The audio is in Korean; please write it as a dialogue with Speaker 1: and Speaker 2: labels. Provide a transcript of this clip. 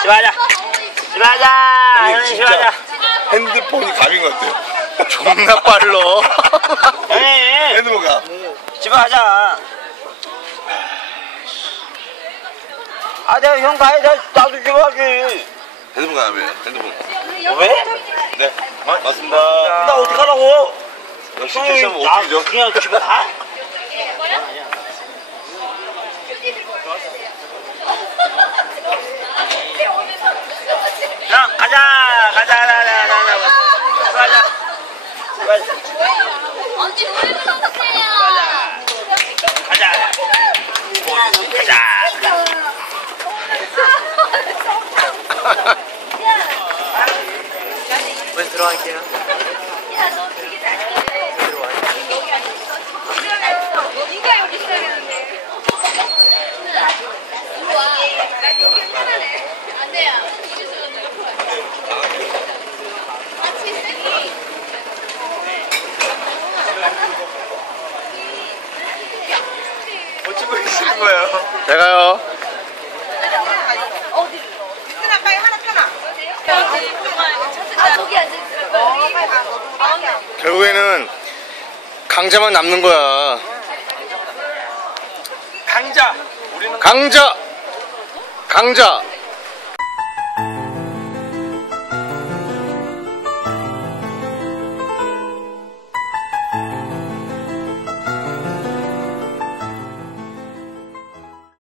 Speaker 1: 집에 가자. 집에 가자. 형님 집에 가자.
Speaker 2: 핸드폰이 감인 것 같아요.
Speaker 3: 존나 빨로.
Speaker 1: 형님
Speaker 2: 핸드폰 가.
Speaker 1: 집에 가자. 아 내가 형 가야 돼. 나도 집에 가지.
Speaker 2: 핸드폰 가야 돼. 핸드폰.
Speaker 1: 왜?
Speaker 2: 네. 맞습니다.
Speaker 1: 나 어떻게 하라고?
Speaker 2: 역시 캐시하면 어떻게죠?
Speaker 1: 그냥 집에 가. 형 가자. 가자. 가자.
Speaker 4: 언니 노래 부탁해요.
Speaker 1: 가자. 가자.
Speaker 3: 먼저 들어갈게요.
Speaker 4: 야, 너 되게 잘해. 여기 앉았어. 네가 여기 있어야겠는데. 우와. 나 여기 편하네. 안 돼요. 이래서 같이 있으니.
Speaker 3: 뭐 찍고 계시는 거예요? 잘 가요.
Speaker 5: 하나 빨리 하나 펴놔.
Speaker 4: 아, 저기 앉아있어요.
Speaker 3: 결국에는 강자만 남는 거야.
Speaker 1: 강자. 우리는
Speaker 3: 강자.